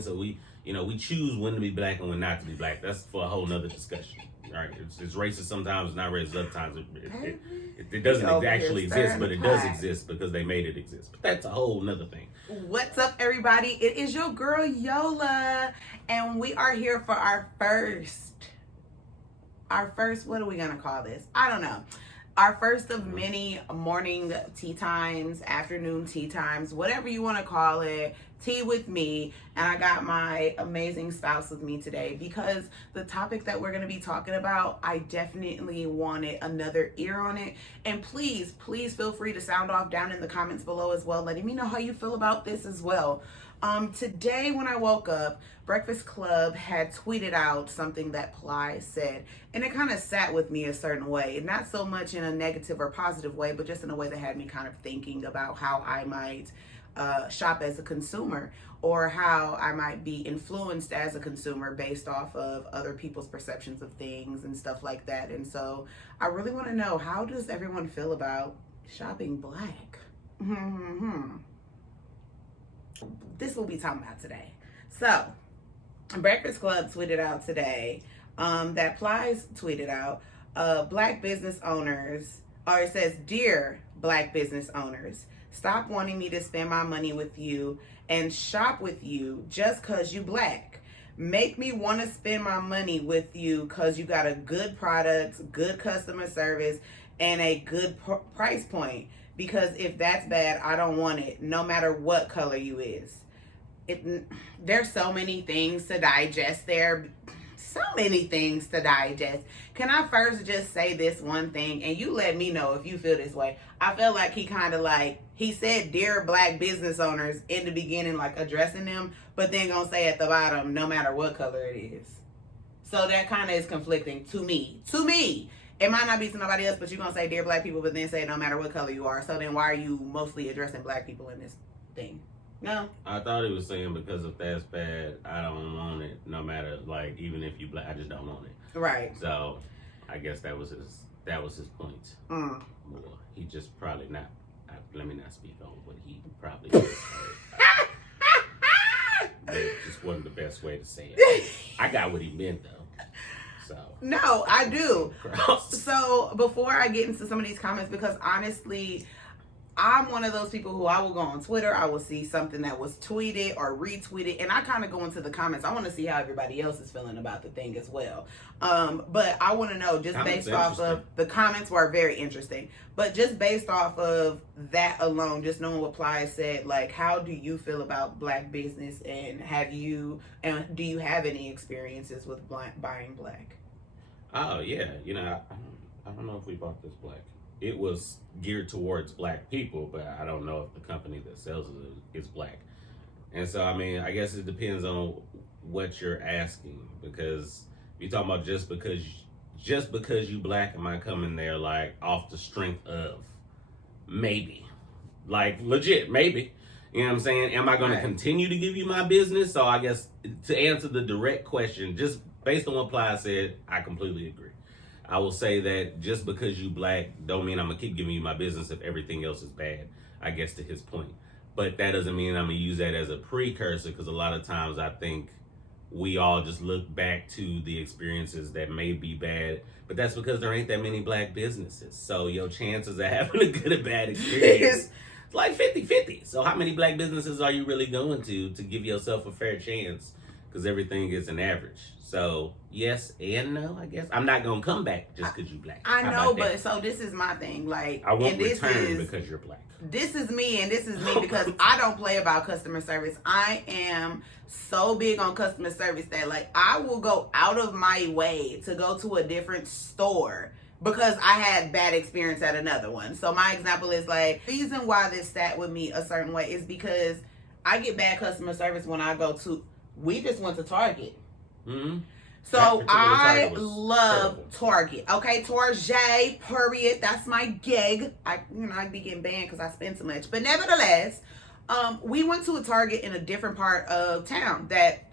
So we choose when to be black and when not to be black. That's for a whole nother discussion. Right? It's racist sometimes, it's not racist other times. It doesn't actually exist, but it does exist because they made it exist. But that's a whole nother thing. What's up, everybody? It is your girl Yola, and we are here for our first, what are we gonna call this? I don't know. Our first of many morning tea times, afternoon tea times, whatever you want to call it, tea with me. And I got my amazing spouse with me today because the topic that we're going to be talking about, I definitely wanted another ear on it. And please feel free to sound off down in the comments below as well, letting me know how you feel about this as well. Today when I woke up, Breakfast Club had tweeted out something that Plies said, and it kind of sat with me a certain way, not so much in a negative or positive way, but just in a way that had me kind of thinking about how I might shop as a consumer, or how I might be influenced as a consumer based off of other people's perceptions of things and stuff like that. And so I really want to know, how does everyone feel about shopping black? This will be talking about today. So Breakfast Club tweeted out today that Plies tweeted out, black business owners, or it says, "Dear black business owners, stop wanting me to spend my money with you and shop with you just cause you black. Make me want to spend my money with you cause you got a good product, good customer service, and a good price point. Because if that's bad, I don't want it, no matter what color you is." There's so many things to digest there. So many things to digest. Can I first just say this one thing, and you let me know if you feel this way? I feel like he said "dear black business owners" in the beginning, like addressing them, but then gonna say at the bottom, no matter what color it is. So that kind of is conflicting to me. It might not be to nobody else, but you're gonna say "dear black people," but then say no matter what color you are. So then why are you mostly addressing black people in this thing? No. I thought he was saying because if that's bad, I don't want it. No matter, like, even if you black, I just don't want it. Right. So I guess that was his point. Well, he just probably not. Let me not speak on what he probably just heard. It just wasn't the best way to say it. I got what he meant though. So no, I do. So before I get into some of these comments, because honestly, I'm one of those people who I will go on Twitter, I will see something that was tweeted or retweeted, and I kind of go into the comments. I want to see how everybody else is feeling about the thing as well. But I want to know, just based off of the comments were very interesting, but just based off of that alone, just knowing what Plies said, like, how do you feel about black business, and do you have any experiences with buying black? Oh yeah, I don't know if we bought this black. It was geared towards black people, but I don't know if the company that sells it is black. And so, I mean, I guess it depends on what you're asking, because you're talking about just because you black, am I coming there like off the strength of maybe, like legit maybe, you know what I'm saying? Am I going to continue to give you my business? So I guess to answer the direct question, just based on what Plies said, I completely agree. I will say that just because you black don't mean I'm gonna keep giving you my business if everything else is bad, I guess, to his point. But that doesn't mean I'm gonna use that as a precursor, because a lot of times I think we all just look back to the experiences that may be bad, but that's because there ain't that many black businesses. So your chances of having a good or bad experience, it's like 50-50. So how many black businesses are you really going to give yourself a fair chance? Because everything is an average. So yes and no, I guess. I'm not gonna come back just because you black. I know, but so this is my thing. Like, I won't return because you're black. This is me, and this is me because I don't play about customer service. I am so big on customer service that, like, I will go out of my way to go to a different store because I had bad experience at another one. So my example is, like, the reason why this sat with me a certain way is because I get bad customer service when I go to. We just went to Target. So I love Target. Okay, Target, period. That's my gig. I'd be getting banned because I spend too much. But nevertheless, we went to a Target in a different part of town that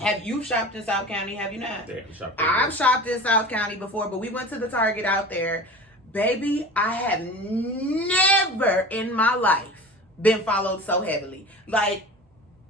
have you shopped in South County? Have you not? Yeah, I've shopped in South County before, but we went to the Target out there. Baby, I have never in my life been followed so heavily. Like,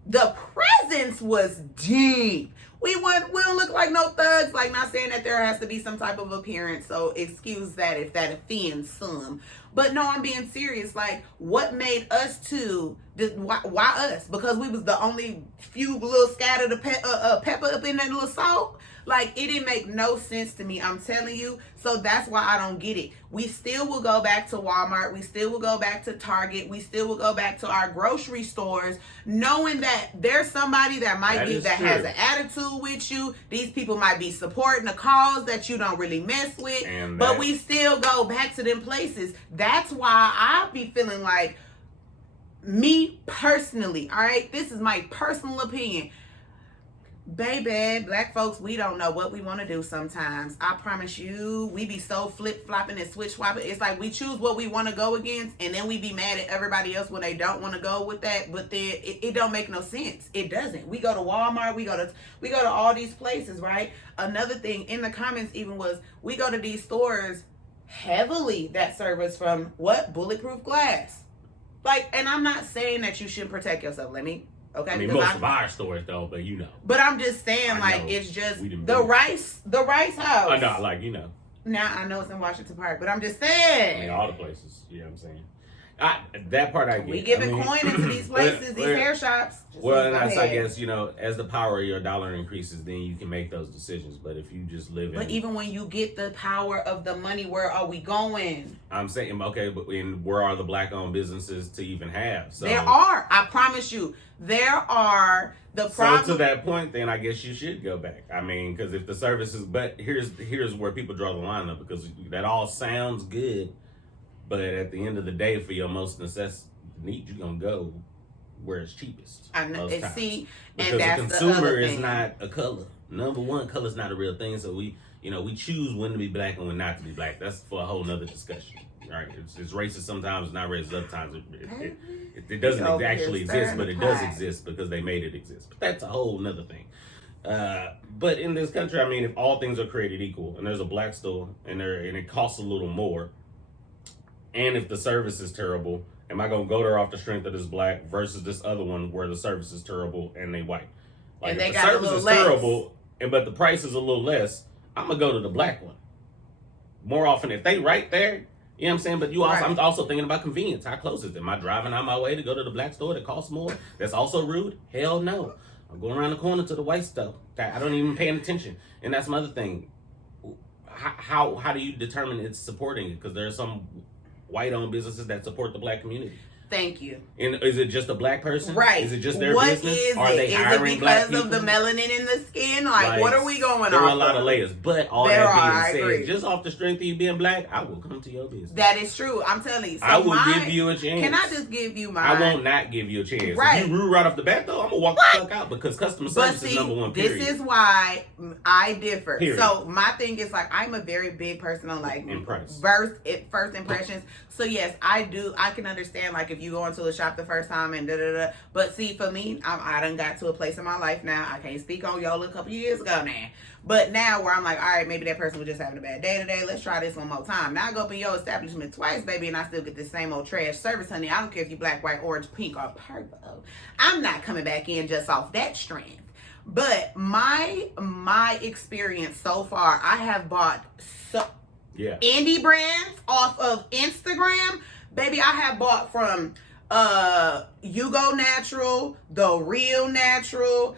The presence was deep. We don't look like no thugs. Like, not saying that there has to be some type of appearance, so excuse that if that offends some. But no, I'm being serious. Like, what made us two? Why us? Because we was the only few little scattered pepper up in that little salt. Like, it didn't make no sense to me. I'm telling you. So that's why I don't get it. We still will go back to Walmart. We still will go back to Target. We still will go back to our grocery stores, knowing that there's somebody that might be that has an attitude with you. These people might be supporting a cause that you don't really mess with. But we still go back to them places. That's why I be feeling like, me personally, all right, this is my personal opinion. Baby, black folks, we don't know what we want to do sometimes. I promise you, we be so flip-flopping and switch-swapping. It's like we choose what we want to go against, and then we be mad at everybody else when they don't want to go with that. But then it don't make no sense. It doesn't. We go to Walmart. We go to all these places, right? Another thing in the comments even was, we go to these stores heavily that serve us from what? Bulletproof glass. Like, and I'm not saying that you shouldn't protect yourself. Okay, I mean, most of our stores though, but you know. But I'm just saying, like, it's just the rice house. Oh, no, like, you know. Now I know it's in Washington Park, but I'm just saying. I mean, all the places. You know what I'm saying? That part I get. We giving coin into these places, these hair shops. Well, and that's, I guess, you know, as the power of your dollar increases, then you can make those decisions. But if you just live in... But even when you get the power of the money, where are we going? I'm saying, okay, but where are the black-owned businesses to even have? So, there are. I promise you. There are. So to that point, then I guess you should go back. I mean, because if the services... But here's where people draw the line up, because that all sounds good. But at the end of the day, for your most necessary need, you're going to go where it's cheapest. I know. Because and that's the consumer the is not a color. Number one, color is not a real thing. So we choose when to be black and when not to be black. That's for a whole nother discussion. Right? It's racist sometimes, it's not racist other times. It doesn't actually exist, but it does exist because they made it exist. But that's a whole nother thing. But in this country, I mean, if all things are created equal and there's a black store and it costs a little more, and if the service is terrible, am I going to go there off the strength of this black versus this other one where the service is terrible and they white? Like, and they if the got service is terrible, but the price is a little less, I'm going to go to the black one. More often, if they right there, you know what I'm saying? But I'm also thinking about convenience. How close is it? Am I driving out my way to go to the black store that costs more? That's also rude? Hell no. I'm going around the corner to the white stuff. I don't even pay attention. And that's another thing. How do you determine it's supporting it? Because there are some white-owned businesses that support the black community. Thank you. And is it just a black person? Right. Is it just their what business? Is are they it? hiring is it black because people? of the melanin in the skin? Like what are we going on? There are a lot of layers. But all there that being said, just off the strength of you being black, I will come to your business. That is true. I'm telling you. So I will give you a chance. Can I just give you my... I won't not give you a chance. Right. If you rude right off the bat, though, I'm going to walk the fuck out because customer service is number one, period. This is why I differ. Period. So my thing is, like, I'm a very big person on, like, first impressions. So yes, I do. I can understand, like, if you go into a shop the first time and da-da-da. But see, for me, I done got to a place in my life now. I can't speak on y'all a couple years ago now. But now where I'm like, all right, maybe that person was just having a bad day today. Let's try this one more time. Now I go up in your establishment twice, baby, and I still get the same old trash service, honey. I don't care if you black, white, orange, pink, or purple. I'm not coming back in just off that strength. But my experience so far, I have bought indie brands off of Instagram. Baby, I have bought from You Go Natural, The Real Natural,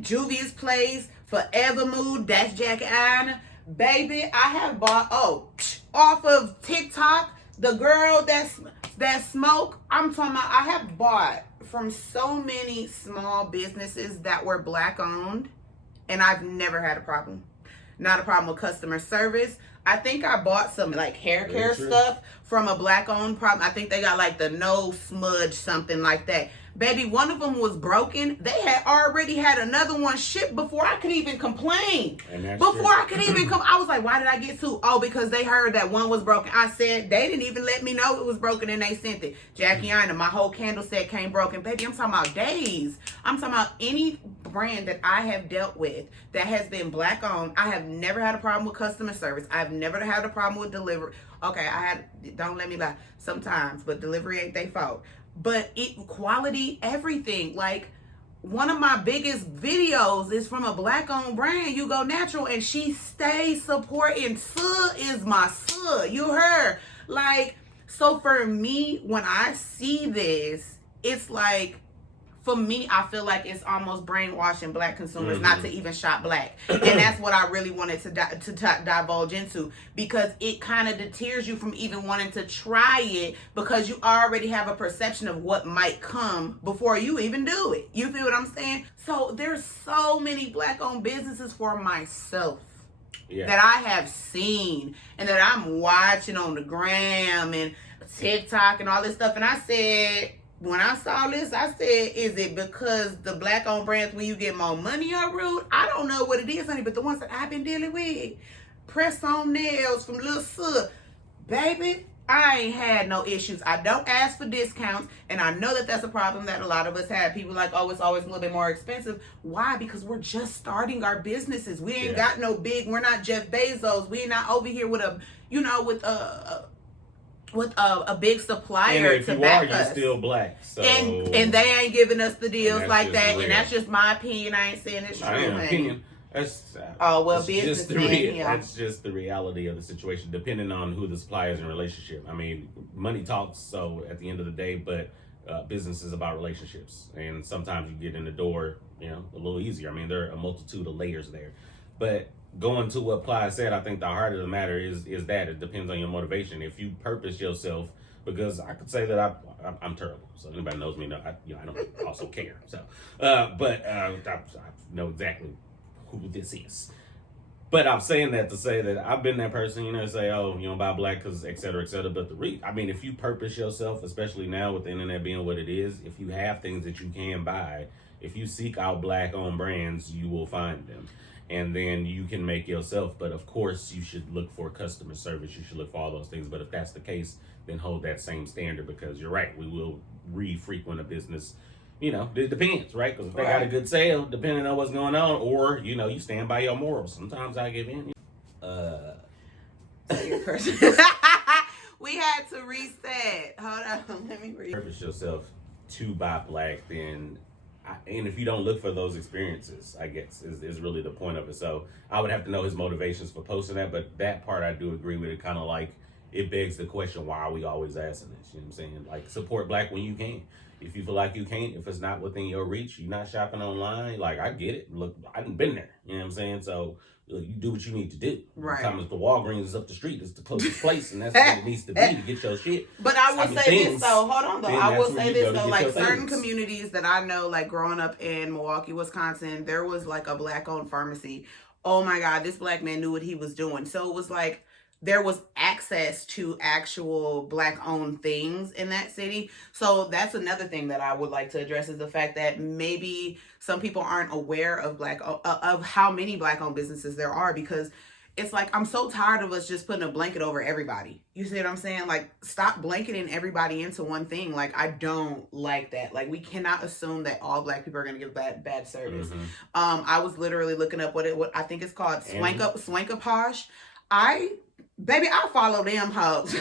Juvia's Place, Forever Mood, that's Jack Anna. Baby, I have bought off of TikTok, the girl that smoke. I'm talking about, I have bought from so many small businesses that were black owned, and I've never had a problem. Not a problem with customer service. I think I bought some like hair care stuff from a black owned problem. I think they got like the no smudge, something like that. Baby, one of them was broken. They had already had another one shipped before I could even complain. I could even come, I was like, why did I get two? Oh, because they heard that one was broken. I said, they didn't even let me know it was broken and they sent it. Jackie Ina, my whole candle set came broken. Baby, I'm talking about days. I'm talking about any brand that I have dealt with that has been black owned. I have never had a problem with customer service. I've never had a problem with delivery. Okay, don't let me lie, sometimes, but delivery ain't their fault. But quality, everything. Like, one of my biggest videos is from a black-owned brand, You Go Natural, and she stays supporting. Suh is my suh. You heard? Like, so for me, when I see this, it's like, for me, I feel like it's almost brainwashing black consumers not to even shop black. And that's what I really wanted to divulge into, because it kind of deters you from even wanting to try it, because you already have a perception of what might come before you even do it. You feel what I'm saying? So there's so many black-owned businesses for myself that I have seen and that I'm watching on the gram and TikTok and all this stuff. And I said, when I saw this, I said, is it because the black-owned brands, when you get more money are rude? I don't know what it is, honey, but the ones that I've been dealing with, press-on nails from Lil Suh, baby, I ain't had no issues. I don't ask for discounts, and I know that that's a problem that a lot of us have. People like, oh, it's always a little bit more expensive. Why? Because we're just starting our businesses. We ain't got no big, we're not Jeff Bezos. We ain't not over here with a, you know, with a big supplier and if to you back are, us. you're still black. So And they ain't giving us the deals like that. Real. And that's just my opinion. I ain't saying it's true. Opinion. That's business that's just the reality of the situation, depending on who the supplier is in a relationship. I mean, money talks, so at the end of the day, but business is about relationships. And sometimes you get in the door, you know, a little easier. I mean, there are a multitude of layers there. But going to what Plies said, I think the heart of the matter is that it depends on your motivation. If you purpose yourself, because I could say that I'm terrible. So anybody knows me, I don't also care. So, but I know exactly who this is. But I'm saying that to say that I've been that person, you know, say, oh, you don't buy black because et cetera, et cetera. But I mean, if you purpose yourself, especially now with the internet being what it is, if you have things that you can buy, if you seek out black-owned brands, you will find them. And then you can make yourself. But of course, you should look for customer service. You should look for all those things. But if that's the case, then hold that same standard, because you're right. We will re-frequent a business. You know, it depends, right? Because if they got a good sale, depending on what's going on, or, you know, you stand by your morals. Sometimes I give in. We had to reset. Hold on. Let me read. Purpose yourself to buy black, then... and if you don't look for those experiences, I guess, is really the point of it. So I would have to know his motivations for posting that, but that part I do agree with. It kind of like, it begs the question, why are we always asking this? You know what I'm saying? Like, support black when you can. If you feel like you can't, if it's not within your reach, you're not shopping online, like, I get it. Look, I done been there. You know what I'm saying? So look, you do what you need to do. Right. Sometimes the Walgreens is up the street. It's the closest place, and that's what it needs to be to get your shit. But I will say this, though. Hold on, though. I will say this, though. Like, certain communities that I know, like, growing up in Milwaukee, Wisconsin, there was, like, a black-owned pharmacy. Oh, my God. This black man knew what he was doing. So it was, like, there was access to actual black-owned things in that city. So that's another thing that I would like to address, is the fact that maybe some people aren't aware of of how many black-owned businesses there are, because it's like, I'm so tired of us just putting a blanket over everybody. You see what I'm saying? Like, stop blanketing everybody into one thing. Like, I don't like that. Like, we cannot assume that all black people are going to give bad service. I was literally looking up what I think it's called, Swankaposh. Baby, I follow them hoes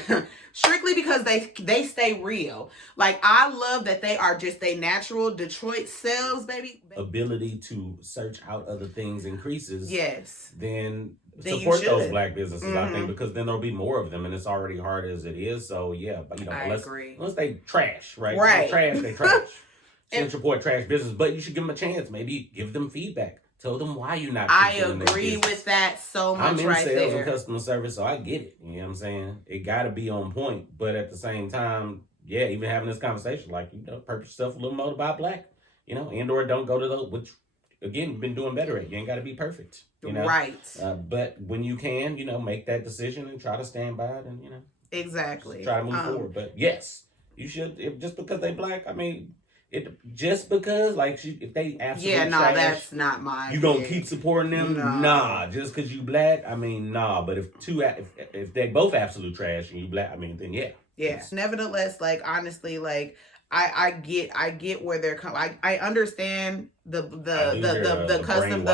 strictly because they stay real. Like, I love that they are just they natural Detroit selves, baby. Ability to search out other things increases. Yes. Then support those black businesses, I think, because then there'll be more of them, and it's already hard as it is. So yeah, but you know, unless they trash, right? Right. They trash. Shouldn't support trash business, but you should give them a chance. Maybe give them feedback. Tell them why you're not. I agree with that so much. I'm in right sales there. and customer service, so I get it. You know what I'm saying? It got to be on point, but at the same time, yeah, even having this conversation, like, you know, purpose yourself a little more to buy black, you know, and or don't go to those, which again, you've been doing better at. You ain't got to be perfect, you know. Right. But when you can, you know, make that decision and try to stand by it, and you know, exactly try to move forward. But yes, you should. Just because they black, I mean. Just because, like, if they absolutely trash, that's not my. You gonna keep supporting them? No. Nah, just because you black, I mean, nah. But if they both absolute trash and you black, I mean, then yeah. Yeah. Nevertheless, like, honestly, like, I get where they're coming. I understand the custom.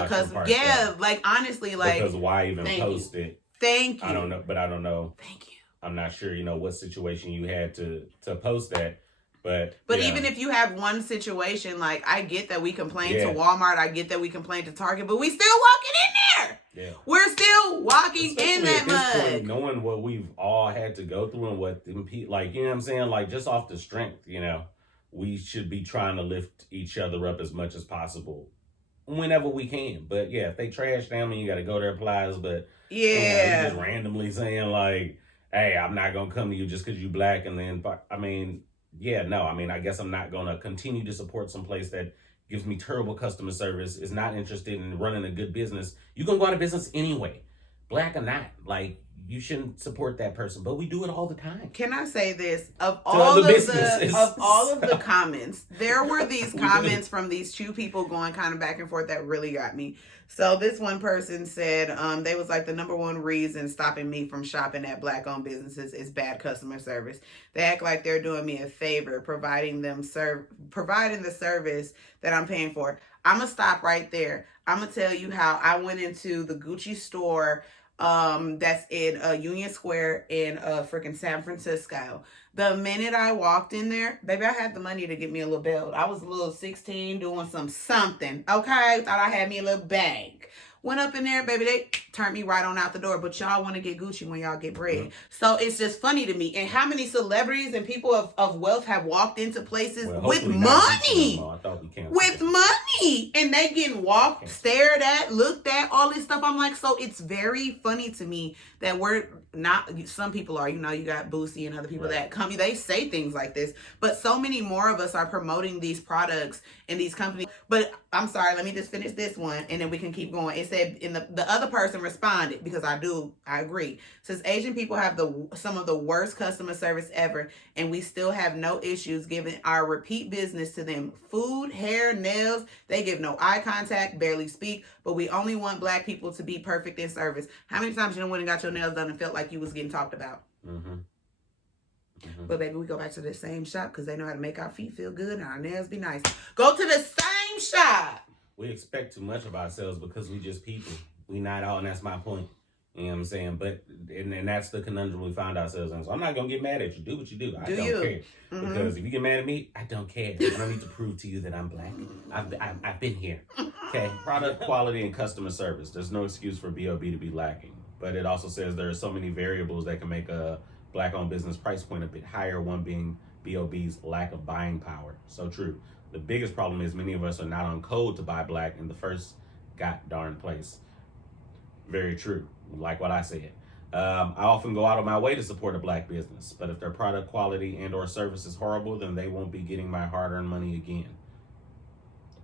Yeah, part, like, honestly, like, because why even post it? Thank you. I don't know, but I don't know. Thank you. I'm not sure. You know what situation you had to post that. But yeah. Even if you have one situation, like I get that we complain to Yeah. Walmart, I get that we complain to Target, but we still walking in there. Yeah. We're still walking Especially in that at this mud. point, knowing what we've all had to go through and what like, you know what I'm saying? Like, just off the strength, you know, we should be trying to lift each other up as much as possible whenever we can. But yeah, if they trash them and you got to go there, Plies, but Yeah. you just randomly saying like, hey, I'm not going to come to you just because you black. And then, I mean, yeah, no, I mean, I guess I'm not going to continue to support some place that gives me terrible customer service, is not interested in running a good business. You're going to go out of business anyway, black or not. Like, you shouldn't support that person, but we do it all the time. Can I say this? Of all of the comments, there were these comments from these two people going kind of back and forth that really got me. So this one person said, they was like, the number one reason stopping me from shopping at black-owned businesses is bad customer service. They act like they're doing me a favor, providing the service that I'm paying for. I'm gonna stop right there. I'm gonna tell you how I went into the Gucci store that's in Union Square in freaking San Francisco. The minute I walked in there, baby, I had the money to get me a little belt. I was a little 16 doing something. Okay, thought I had me a little bag. Went up in there, baby, they turned me right on out the door. But y'all want to get Gucci when y'all get bread. So it's just funny to me. And how many celebrities and people of wealth have walked into places with money? With money. And they getting walked, stared at, looked at, all this stuff. I'm like, so it's very funny to me that we're not, some people are, you know, you got Boosie and other people that come, they say things like this. But so many more of us are promoting these products and these companies. But I'm sorry, let me just finish this one and then we can keep going. It said, in the other person responded, because I agree. It says Asian people have some of the worst customer service ever, and we still have no issues giving our repeat business to them. Food, hair, nails, they give no eye contact, barely speak, but we only want black people to be perfect in service. How many times you done went and got your nails done and felt like you was getting talked about? But baby, we go back to the same shop because they know how to make our feet feel good and our nails be nice. Go to the same shop. We expect too much of ourselves because we just people. We not all, and that's my point. You know what I'm saying? But, and that's the conundrum we find ourselves in. So I'm not going to get mad at you. Do what you do. I don't care. Because if you get mad at me, I don't care. I don't need to prove to you that I'm black. I've been here. Okay? Product quality and customer service. There's no excuse for B.O.B. to be lacking. But it also says there are so many variables that can make a black-owned business price point a bit higher, one being B.O.B.'s lack of buying power. So true. The biggest problem is many of us are not on code to buy black in the first darn place. Very true. Like what I said. I often go out of my way to support a black business, but if their product quality and or service is horrible, then they won't be getting my hard-earned money again.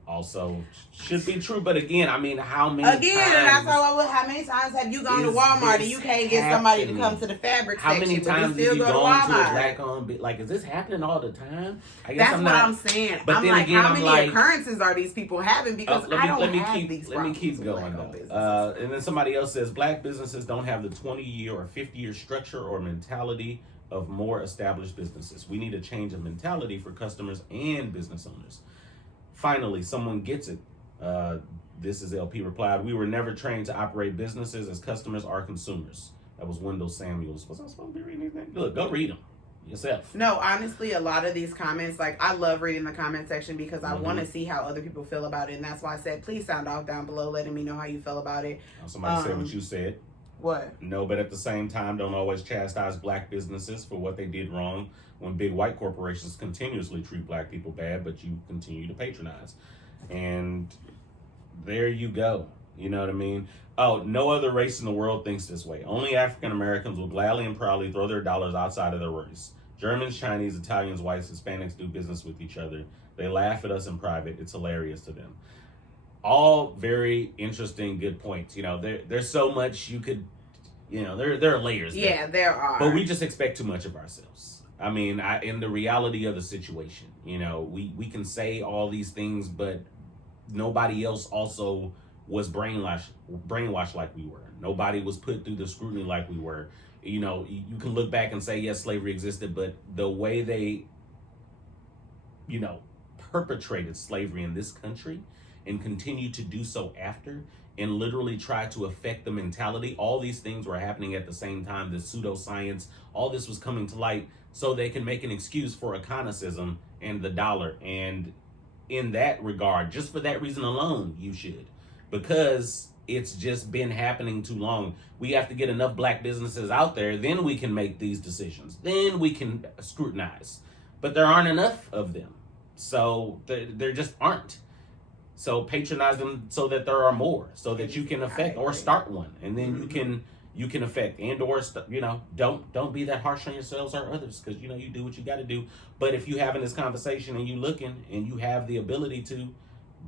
Also, should be true, but again, I mean, how many times? And how many times have you gone to Walmart and you can't get somebody to come to the fabric section? How many times have you gone to a black-owned? Like, is this happening all the time? I guess that's what I'm saying. But I'm like, how many occurrences are these people having? Because I don't have these problems. Let me keep going, though. And then somebody else says, black businesses don't have the 20-year or 50-year structure or mentality of more established businesses. We need a change of mentality for customers and business owners. Finally, someone gets it. This is LP replied, we were never trained to operate businesses as customers or consumers. That was Wendell Samuels. Was I supposed to be reading anything? Look, go read them yourself. No, honestly, a lot of these comments, like, I love reading the comment section because I want to see how other people feel about it. And that's why I said, please sound off down below letting me know how you feel about it. Somebody said what you said. What? No, but at the same time, don't always chastise black businesses for what they did wrong when big white corporations continuously treat black people bad, but you continue to patronize. And there you go. You know what I mean? Oh, no other race in the world thinks this way. Only African Americans will gladly and proudly throw their dollars outside of their race. Germans, Chinese, Italians, whites, Hispanics do business with each other. They laugh at us in private. It's hilarious to them. All very interesting, good points. You know, there's so much you could, you know, there are layers there. Yeah, there are. But we just expect too much of ourselves. I mean, in the reality of the situation, you know, we can say all these things, but nobody else also was brainwashed like we were. Nobody was put through the scrutiny like we were. You know, you can look back and say, yes, slavery existed, but the way they, you know, perpetrated slavery in this country and continue to do so after and literally try to affect the mentality. All these things were happening at the same time. The pseudoscience, all this was coming to light so they can make an excuse for economicism and the dollar. And in that regard, just for that reason alone, you should, because it's just been happening too long. We have to get enough black businesses out there, then we can make these decisions, then we can scrutinize. But there aren't enough of them, so there just aren't. So patronize them so that there are more, so that you can affect or start one, and then you can affect and or don't be that harsh on yourselves or others, because you do what you got to do. But if you having this conversation and you looking and you have the ability to,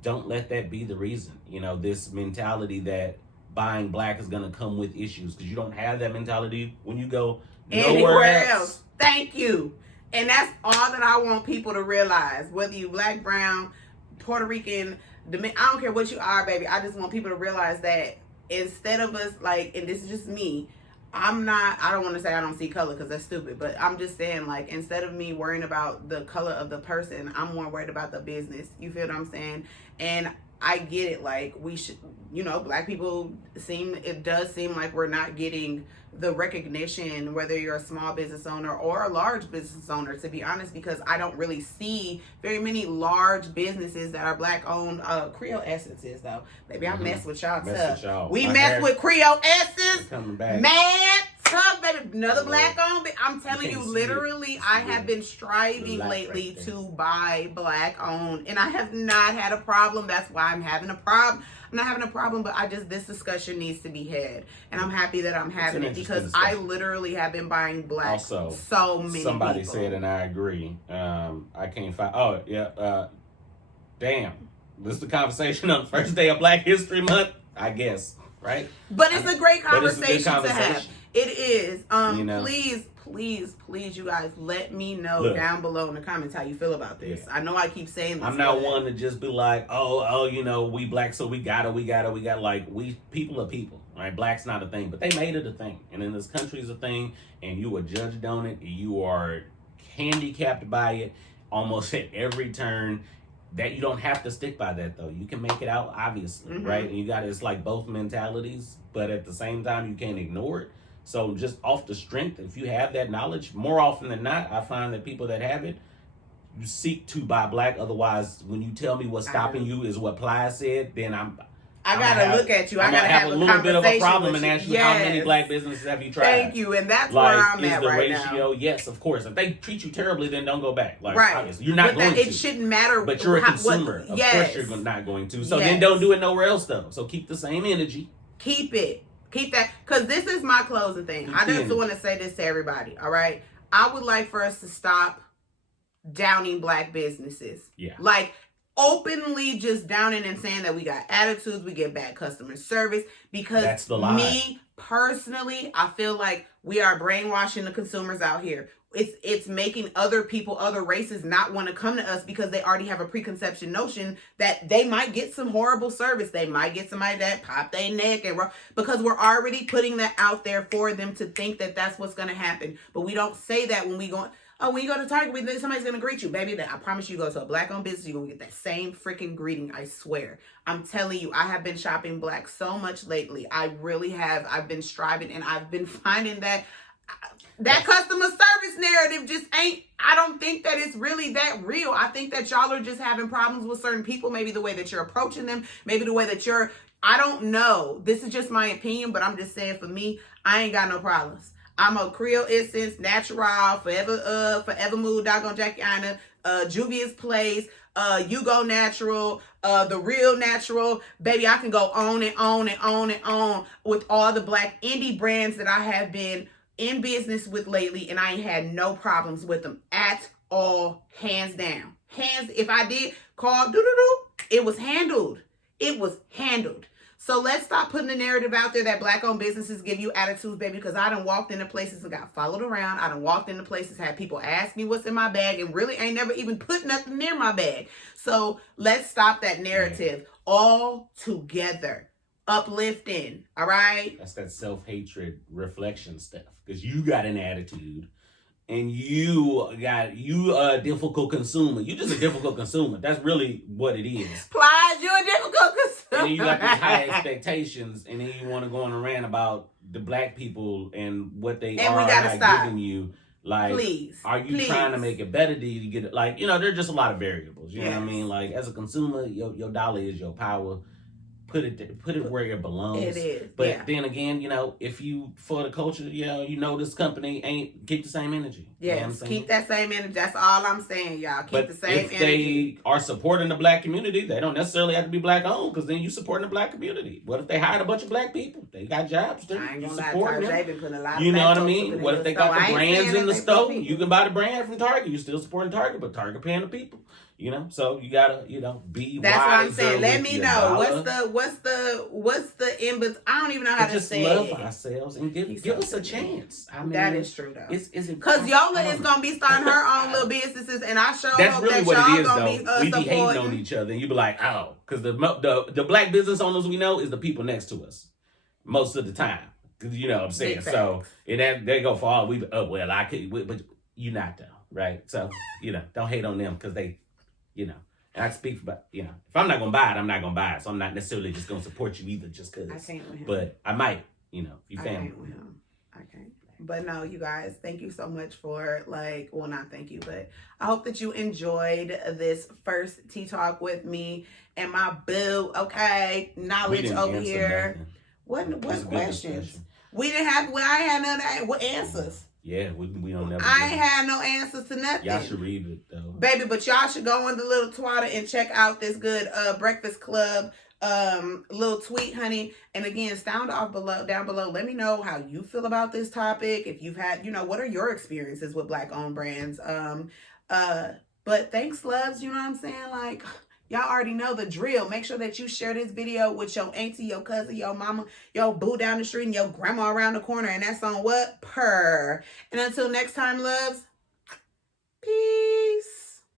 don't let that be the reason. This mentality that buying black is gonna come with issues, because you don't have that mentality when you go nowhere else. Thank you. And that's all that I want people to realize. Whether you black, brown, Puerto Rican, I don't care what you are, baby. I just want people to realize that instead of us, and this is just me, I don't want to say I don't see color, because that's stupid, but I'm just saying, instead of me worrying about the color of the person, I'm more worried about the business. You feel what I'm saying? And I get it. We should, black people it does seem like we're not getting the recognition, whether you're a small business owner or a large business owner, to be honest, because I don't really see very many large businesses that are black owned. Creole Essences, though, baby, I mess with y'all tough. We mess with Creole Essence, man. Tough, baby. Another black owned. I'm telling you, literally, I have been striving lately to buy black owned, and I have not had a problem. That's why I'm having a problem. I'm not having a problem, but this discussion needs to be had, and I'm happy that I'm having it, because I literally have been buying black. Also, so many somebody people said, and I agree. I can't find. Oh yeah. Damn. This is the conversation on the first day of Black History Month, I guess. Right? But it's a great conversation to have. It is. Please, you guys, let me know down below in the comments how you feel about this. Yeah. I know I keep saying this. I'm not one to just be like, we black, so we gotta. We people are people, right? Black's not a thing, but they made it a thing, and in this country is a thing, and you are judged on it. You are handicapped by it almost at every turn. That you don't have to stick by that, though. You can make it out, obviously, right? And it's like both mentalities, but at the same time, you can't ignore it. So just off the strength, if you have that knowledge, more often than not, I find that people that have it, you seek to buy black. Otherwise, when you tell me what's stopping you is what Plies said, then I gotta look at you. I gotta have a little bit of a problem and ask you how many black businesses have you tried. Thank you, and that's where I'm at right now. Is the ratio? Yes, of course. If they treat you terribly, then don't go back. Right. Obviously, you're not going to. It shouldn't matter. But you're a consumer. Of course, you're not going to. So then don't do it nowhere else, though. So keep the same energy. Keep it. Keep that, because this is my closing thing. I just want to say this to everybody. All right, I would like for us to stop downing black businesses. Yeah. Openly just downing and saying that we got attitudes, we get bad customer service, because that's the lie. Me personally, I feel like we are brainwashing the consumers out here. It's making other people, other races not want to come to us, because they already have a preconception notion that they might get some horrible service. They might get somebody that pop their neck, because we're already putting that out there for them to think that that's what's going to happen. But we don't say that when we go. Oh, when you go to Target, somebody's going to greet you. Baby, I promise you, go to a black-owned business, you're going to get that same freaking greeting, I swear. I'm telling you, I have been shopping black so much lately. I really have. I've been striving, and I've been finding that customer service narrative just I don't think that it's really that real. I think that y'all are just having problems with certain people. Maybe the way that you're approaching them, maybe the way that I don't know. This is just my opinion, but I'm just saying, for me, I ain't got no problems. I'm a Creole Essence, Natural, Forever Mood, Doggone Jackiana, Juvia's Place, You Go Natural, The Real Natural. Baby, I can go on and on and on and on with all the black indie brands that I have been in business with lately, and I ain't had no problems with them at all, hands down. If I did call, it was handled. It was handled. So let's stop putting the narrative out there that black-owned businesses give you attitudes, baby, because I done walked into places and got followed around. I done walked into places, had people ask me what's in my bag, and really ain't never even put nothing near my bag. So let's stop that narrative all together. Uplifting, all right? That's that self-hatred reflection stuff, because you got an attitude. And you a difficult consumer. You just a difficult consumer. That's really what it is. Plies, you're a difficult consumer. And then you got these high expectations, and then you want to go on a rant about the black people and what they are not giving you. Like, please, are you trying to make it better? Do you get it? Like, you know, there's just a lot of variables. You know what I mean? Like, as a consumer, your dollar is your power. Put it where it belongs. It is. But then again, you know, if you for the culture, you know this company ain't keep the same energy. Yes, you know what I'm saying? Keep that same energy. That's all I'm saying, y'all. Keep the same energy. If they are supporting the black community, they don't necessarily have to be black owned, because then you supporting the black community. What if they hired a bunch of black people? They got jobs too. I ain't gonna support lie, them. been putting a lot of You know black what I folks mean? up in What if they got the brands in the store? You can buy the brand from Target. You're still supporting Target, but Target paying the people. You know, so you gotta, you know, be. That's what I'm saying. Let with me your know dollar. what's the in between. I don't even know how to Just say love it. ourselves and give us a chance. I mean, that is true though. It's because Yola is gonna be starting her own little businesses, and I sure that's hope really that what y'all it is, gonna though. be We be hating on supporting. each other, and you be like, oh, because the black business owners we know is the people next to us most of the time. Because you know what I'm saying. So and that they go for all we. Oh well, I could, but you not though, right? So you know, don't hate on them because they, you know. And I speak for, you know, if I'm not gonna buy it, I'm not gonna buy it. So I'm not necessarily just gonna support you either, just cause. I can't with him. But I might, you know, if you family. I can't with him. I can't. But no, you guys, thank you so much for well, not thank you, but I hope that you enjoyed this first tea talk with me and my boo. Okay, knowledge over here. What questions? We didn't have. Well, I had none answers. Yeah, we don't never. I ain't had no answers to nothing. Y'all should read it though, baby. But y'all should go on the little Twitter and check out this good Breakfast Club little tweet, honey. And again, sound off down below. Let me know how you feel about this topic. If you've had, you know, what are your experiences with black owned brands? But thanks, loves. You know what I'm saying? Like, y'all already know the drill. Make sure that you share this video with your auntie, your cousin, your mama, your boo down the street, and your grandma around the corner. And that's on what? Purr. And until next time, loves, peace.